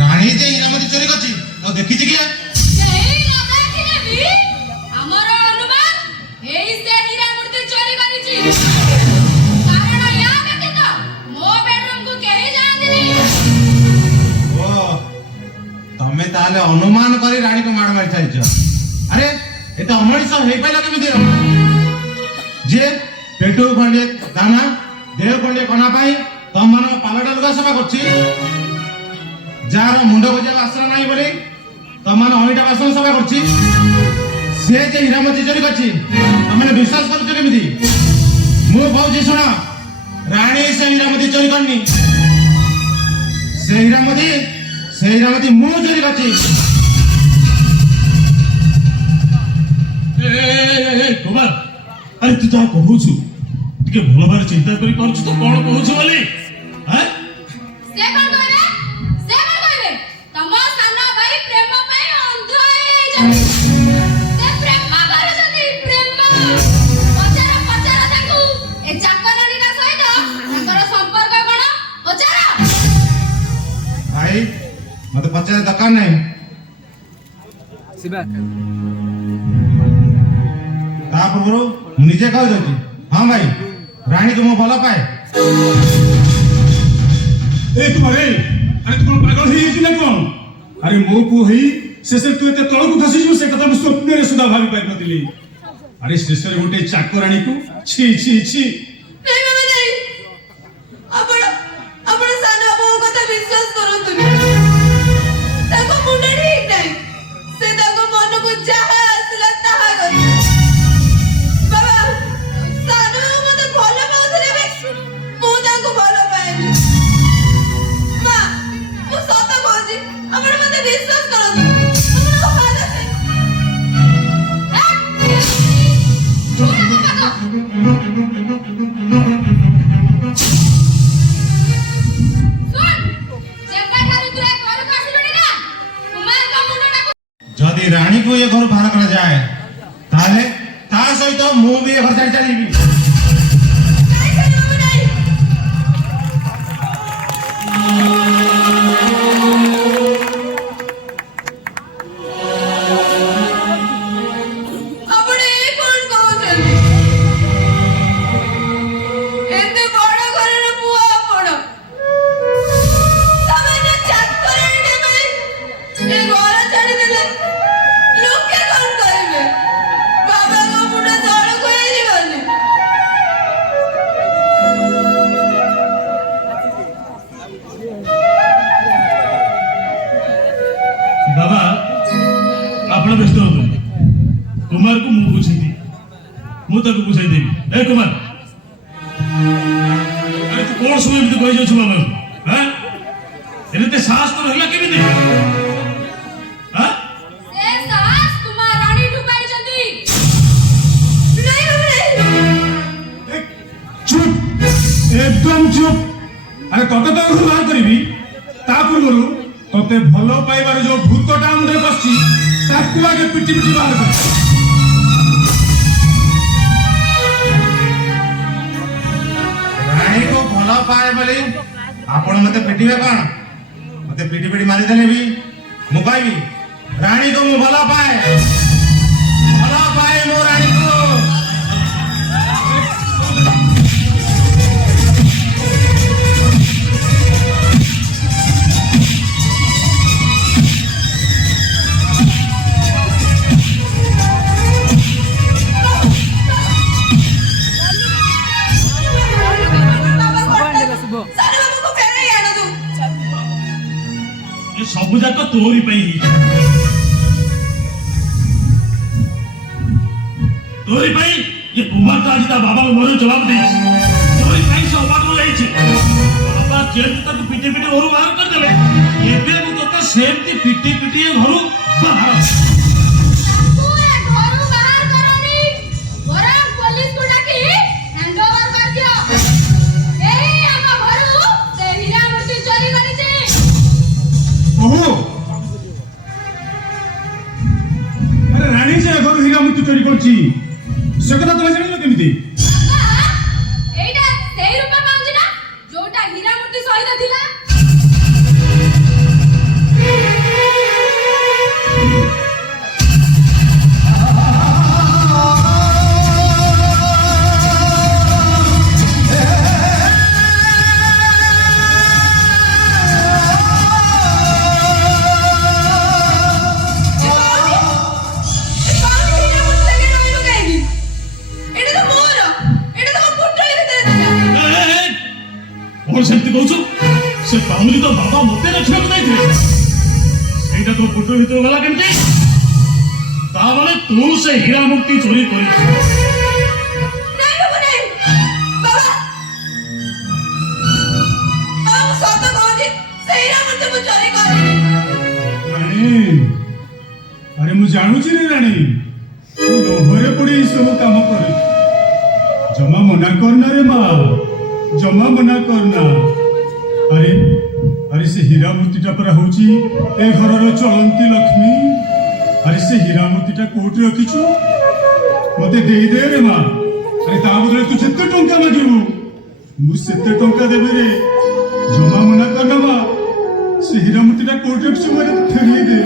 রানী যে হীরামতি চুরি করছি তো দেখিছি কি সেই না দেখিলে বি আমার অনুমান এই সে হীরামূর্তি চুরি করিছি কারণ ইয়া ব্যতীত ମୋ বেডরুম কু কেহি যাଆନ୍ତିନି। ও তমে তাহলে অনুমান করে রানীকে মাড় মারি চাইছ। আরে এটা অমଣିଷ ହେଇପାରିଲା କେମିତି ଯେ ପେଟୁ ଖଣ୍ଡେ ଦାନା ଦେହ ଖଣ୍ଡେ କନା ପାଇଁ ତମମାନଙ୍କ ପାଲଟା ଲୁଗା ସଫା କରୁଛି, ଯାହାର ମୁଣ୍ଡ ବୁଝିବାକୁ ଆଶ୍ରା ନାହିଁ ବୋଲି ତମମାନେ ଅଇଁଠା ବାସନ ସଫା କରୁଛି, ସେ ଯେ ହୀରାମତି ଚୋରି କରିଛି ତମମାନେ ବିଶ୍ୱାସ କରୁଛ କେମିତି? ମୁଁ କହୁଛି ଶୁଣ, ରାଣୀ ସେ ହୀରାମତି ଚୋରି କରିନି, ସେ ହୀରାମତି ମୁଁ ଚୋରି କରିଛି। कुमार अरे तू तो कहूँ टे भल भाव चिंता कर कौन कहूँ बोली से कोन कहबे तम सानो भाई प्रेम पई अंध होई जाई से प्रेम करछथि प्रेम पचारा ताकू ए चाकरानी का सहित ताकर संपर्क कोन पचारा भाई मते पचारे दरकार नहीं शिवा पूर्व निजे कह दे हाँ भाई रानी तुम भल पाए। तुम्हारे अरे तुम पागल है कौन? अरे मो पु है से तू एते तळकु खसी जो से कथा स्वप्न रे सुधा भाबी पाइ नथिली। अरे स्टेशन रे गोटे चाकरानी को छी छी छी नहीं बाबा नहीं आपण सानो बाबू कथा विश्वास करंतु ताको मुंडा ठीक नहीं से ताको मन को जहा आसला ताहा गई बाबा सानो मते भलो पाउथले बे मु ताको भलो पाएनी मां मु सत कहजी आपण मते विश्वास करंतु आपण को भालो जदि रानी को ये घर बाहर करा जाए ताले ता सहित मु भी ये घर छाड़ी चलीबी। बाबा आपण व्यस्त होतो कुमार को मु बुझेदी मु तक बुझाई देबी। ए कुमार अरे तू कोन समय में कहि जाछु बाबा हैं एते साहस तो रहला केमिति हैं से साहस कुमार रानी ढुकाई जंदी नहीं बाबा नहीं चुप एकदम चुप। अरे तते तो बाहर करबी ता पूर्व तते भलो पाइबार जो भूतटा मुंडे बसची ताकू आगे पिटी पिटी बाहर कर। रानी को भल पाए बोली आपण मते पिटिबे कोन? मते पिटी पिटी मारी देले भी मु कहबी रानी को मु भल पाए मो रानी को। ये सब जाक तोरी पई तोरी पई ये कुमार तो आज ता बाबा को मोर जवाब दे तोरी पई सब बात हो जाई छे बाबा जेल तक पिटी पिटी घरु बाहर कर देले एबे को तो सेमती पिटी पिटी घरु बाहर तू ए घरु बाहर करनी वरा पुलिस को डाकी हैंडओवर कर दियो। एही हम घरु से हীরামূর্তি चोरी करी छे। ओहो अरे रानी से घर हীরামূর্তি चोरी करची से कथा तमे जानिलो केमिति? बाबा एटा सेही रूपा पाउजी ना जोटा हীরামূর্তি सहित थिला। ଆହୁରି ତ ବାବା ମତେ ରଖିବାକୁ ଦେଇଥିଲେ ସେଇଟା ତ ଫଟୋ ଭିତରୁ ଗଲା କେମିତି ତା ମାନେ ତୁ ସେ ହୀରା ମୂର୍ତ୍ତି ଚୋରି କରିଛୁ ନାଇଁ ବାବା ନାଇଁ ବାବା ମୁଁ ସତ କହୁଛି ସେ ହୀରା ମୂର୍ତ୍ତି ମୁଁ ଚୋରି କରିନି ରାଣୀ ଆରେ ମୁଁ ଜାଣୁଛି ରେ ରାଣୀ ତୁ ଲୋଭରେ ପଡି এই ସବୁ କାମ କରେ ଜମା ମନା କରନା ରେ ମା ଜମା ମନା କରନା ଆରେ ଆରେ ସେ ହୀରା ମୂର୍ତ୍ତିଟା ପରା ହଉଛି ଏ ଘରର ଚଳନ୍ତି ଲକ୍ଷ୍ମୀ ଆରେ ସେ ହୀରା ମୂର୍ତ୍ତିଟା କୋଉଠି ରଖିଛୁ ମତେ ଦେଇଦେ ରେ ମା ଆରେ ତା ବଦଳରେ ତୁ ଯେତେ ଟଙ୍କା ମାଗିବୁ ମୁଁ ସେତେ ଟଙ୍କା ଦେବି ରେ ଜମା ମନା କରନା ମା ସେ ହୀରା ମୂର୍ତ୍ତିଟା କୋଉଠି ରଖିଛୁ ମୋତେ ଫେରେଇ ଦେ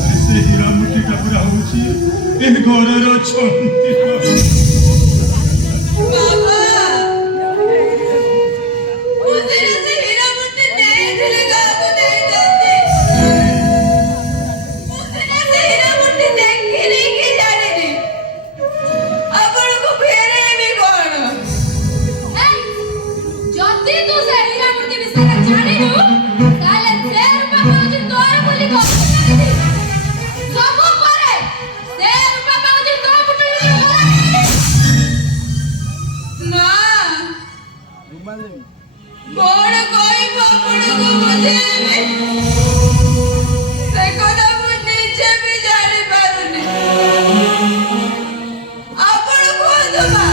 ଆରେ ସେ ହୀରା ମୂର୍ତ୍ତିଟା ପୁରା ହଉଛି ଏ ଘରର ଚଳନ୍ତି ଲକ୍ଷ୍ମୀ ବାବା ମୁଁ ସେ ହୀରା ମୂର୍ତ୍ତି ଦେଇଥିଲି କାହାକୁ ଦେଇଛନ୍ତି ମୁଁ ସେ ହୀରା ମୂର୍ତ୍ତି ଦେଖିନି କି ଜାଣିନି ଆପଣଙ୍କୁ ଫେରେଇବି କଣ ଯଦି ତୁ ସେ ହୀରା ମୂର୍ତ୍ତି ବିଷୟରେ ଜାଣିନୁ ତାହେଲେ ସେ ରୂପା ପାଉଛି ତୋର ବୋଲି କହିବି ସବୁ ପରେ ସେ ରୂପା ପାଉଛି ତୋ ପୁଟୁଳି ମା କଣ କହିବୁ ଆପଣଙ୍କୁ ବୁଝେଇବି ସେ କଥା ମୁଁ ନିଜେ ବି ଜାଣିପାରୁନି ଆପଣ କୁହନ୍ତୁ ମା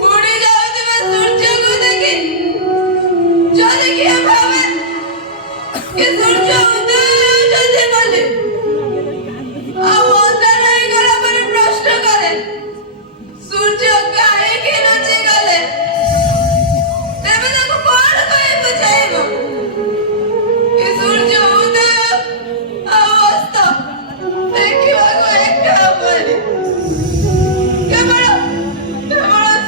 ବୁଡ଼ି ଯାଉଥିବା ସୂର୍ଯ୍ୟକୁ ଦେଖି ଯଦି କିଏ ଭାବେ କି ସୂର୍ଯ୍ୟ ଉଦୟ ହେଉଛନ୍ତି ବୋଲି ଆଉ ଅନ୍ଧାର ହେଇଗଲା ପରେ ପ୍ରଶ୍ନ କରେ ସୂର୍ଯ୍ୟ କାହିଁକି ଲୁଚିଗଲେ ତେବେ ତାକୁ କଣ କହି ବୁଝାଇବ ଏ ସୂର୍ଯ୍ୟ ଉଦୟ ଆଉ ଅସ୍ତ ଦେଖିବାକୁ ଏକା ବୋଲି କେବଳ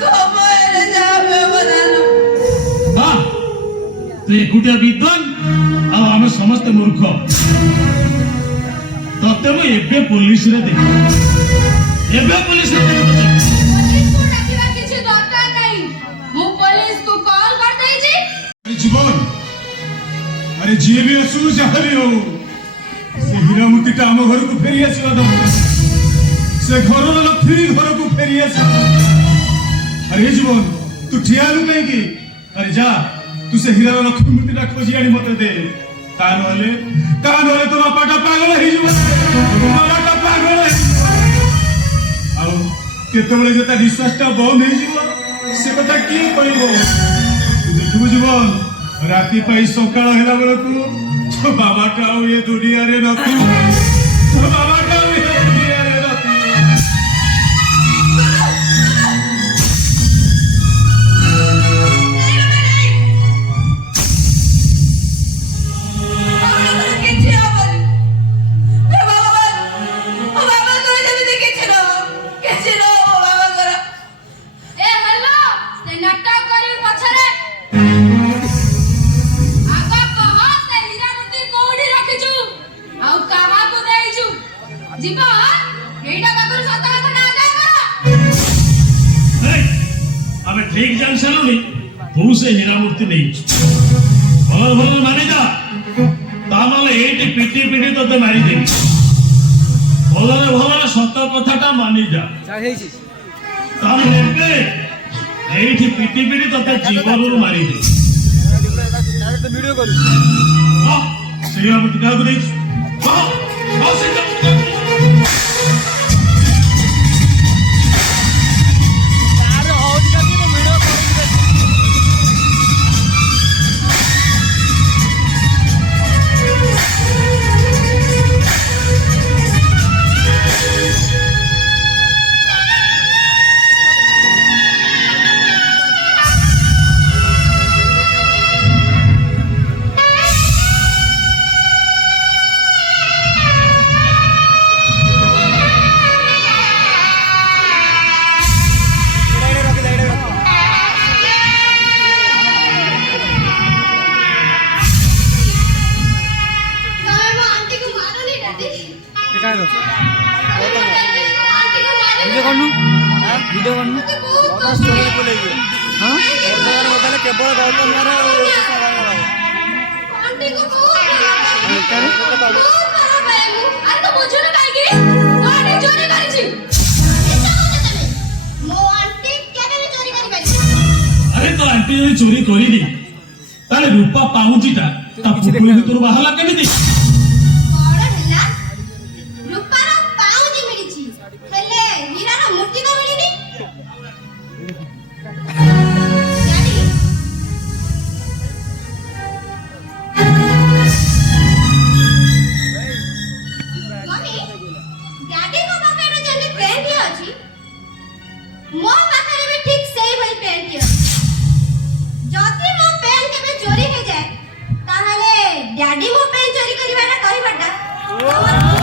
ସମୟରେ ଯାହା ବ୍ୟବଧାନ ବାহ ତୁ ଏକୁଟିଆ ବିଦ୍ୱାନ ଆଉ ଆମେ ସମସ୍ତେ ମୂର୍ଖ ତତେ ମୁଁ ଏବେ ପୋଲିସରେ ଦେଖି ଏବେ ପୋଲିସରେ ଦେଖି ପୋଲିସକୁ ଡାକିବା କିଛି ଦରକାର ନାହିଁ ମୁଁ ପୋଲିସକୁ କଲ୍ କରିଦେଇଛି ଆରେ ଜୀବନ ଆରେ ଯିଏ ବି ଆସୁ ଯାହା ବି ହଉ ସେ ହୀରା ମୂର୍ତ୍ତିଟା ଆମ ଘରକୁ ଫେରି ଆସିବା ଦରକାର ସେ ଘରର ଲକ୍ଷ୍ମୀ ଘରକୁ ଫେରି ଆସିବା ଆରେ ଜୀବନ ତୁ ଠିଆ ହେଲୁ କାହିଁକି ଆରେ ଯା ତୁ ସେ ହୀରାର ଲକ୍ଷ୍ମୀ ମୂର୍ତ୍ତିଟା ଖୋଜି ଆଣି ମତେ ଦେ ତା ନହେଲେ ତୋ ବାପାଟା ପାଗଳ ହେଇଯିବ ବାବାଟା ପାଗଳ ହେଇଯିବ ଆଉ କେତେବେଳେ ଯେ ତା ନିଶ୍ୱାସଟା ବନ୍ଦ ହେଇଯିବ ସେ କଥା କିଏ କହିବ ଦେଖିବୁ ଜୀବନ ରାତି ପାଇ ସକାଳ ହେଲା ବେଳକୁ ତୋ ବାବାଟା ଆଉ ଏ ଦୁନିଆରେ ନଥିବ ତୋ ବାବାଟା ଆଉ ଏ ଦୁନିଆରେ ନଥିବ ଆପଣଙ୍କର କିଛି ହବନି ହେ ଭଗବାନ ମୋ ବାବାଙ୍କର ଯେମିତି କିଛି ନ ହଉ କିଛି ନ ହଉ ମୋ ବାବାଙ୍କର ଏ ହ୍ୟାଲୋ ସେ ନାଟକ କରି ପଛରେ ଆଗ କହ ସେ ହୀରା ମୂର୍ତ୍ତି କୋଉଠି ରଖିଛୁ ଆଉ କାହାକୁ ଦେଇଛୁ ଯିବ ଏଇଟା ପାଖରୁ ସତ କଥା ନା ଆଗ କର ହେଇ, ଆମେ ଠିକ ଜାଣି ସାରିଲୁଣି ତୁ ସେ ହୀରା ମୂର୍ତ୍ତି ନେଇଛୁ ଭଲ ଭଲ ମାନି ଯା ତା ନହେଲେ ଏଇଠି ପିଟି ପିଟି ତତେ ମାରିଦେବି ଭଲରେ ଭଲରେ ସତ କଥାଟା ମାନି ଯା ତାହେଲେ ଏବେ ଏଇଠି ପିଟି ପିଟି ତତେ ଜୀବନରୁ ମାରିଦେବି ହଁ, ସେ ହୀରା ମୂର୍ତ୍ତି କାହାକୁ ଦେଇଛୁ ହଁ, ହଁ, ସେ ହୀରା ମୂର୍ତ୍ତି କାହାକୁ ଦେଇଛୁ? ভিডিও করনু ভিডিও করনু ବହୁତ କଷ୍ଟ হ্যাঁ କେବଳ ଗୌତମ आंटी को बहुत खराब है अरे तो बुझुन काई तो आंटी चोरी करी छी मो आंटी केबे भी चोरी करी पारी अरे तो आंटी जदि चोरी करिनी ताले रूपा पाउंजीटा ता पुटुळी भितरु बाहला केमिति बड़ हला रूपार पाउजी मिलिछि हेले हीरार मूर्ति को मिलिनी डैडी मम्मी डैडी को पाखरे जने पेंट अछि मो पाखरे भी ठीक सेही भई पेंट अछि जति मो पेन केबे चोरी हे जाय ताहाले डैडी मो पेन चोरी करिवाटा कहिबाटा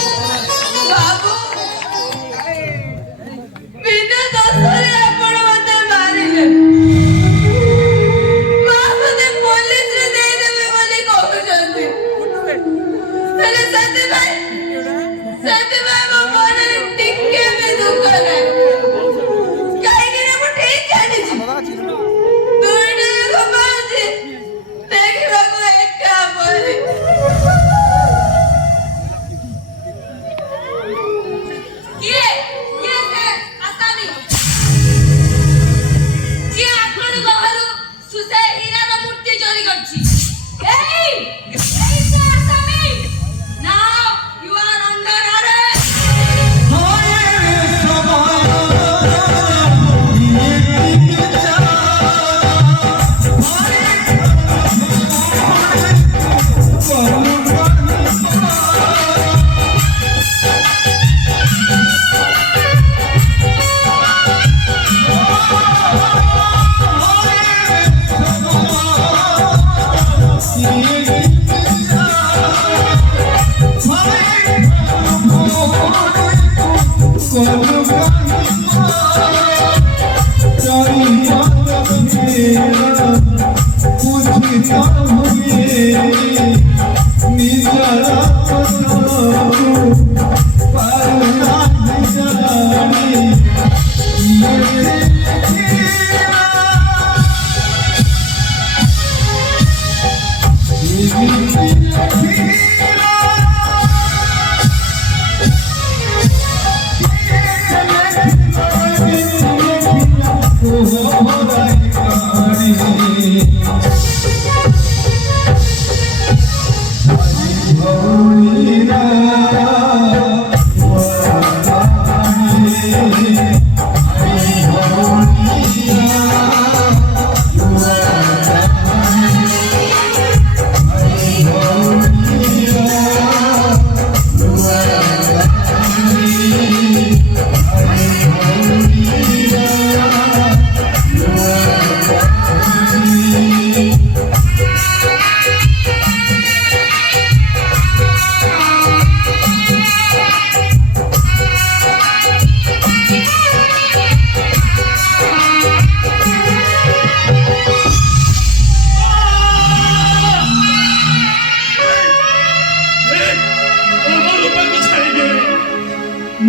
बाबू बिना दोषरे आपण मते मारिले मां मते पुलिस रे देई देबे बोली कहउछन्ती हेले सते भाई मो मନରେ टिके भी दुख नाही काहे कि मु ठीक जानिछि दुईटा को बाजी देखिबाको एका बोली ये से आसानी जे आपण गहरु सुसे हीरार मूर्ति चोरी करछि ए से आसानी now you are under arrest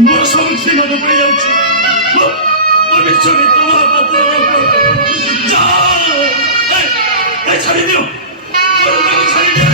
ମୋର ସମସ୍ତେ ମନେ ପଡ଼ି ଯାଉଛି ମୋ ବିଶ୍ୱରେ ଯାଅ ଛାଡ଼ି ଦିଅ ଛାଡ଼ି ଦିଅ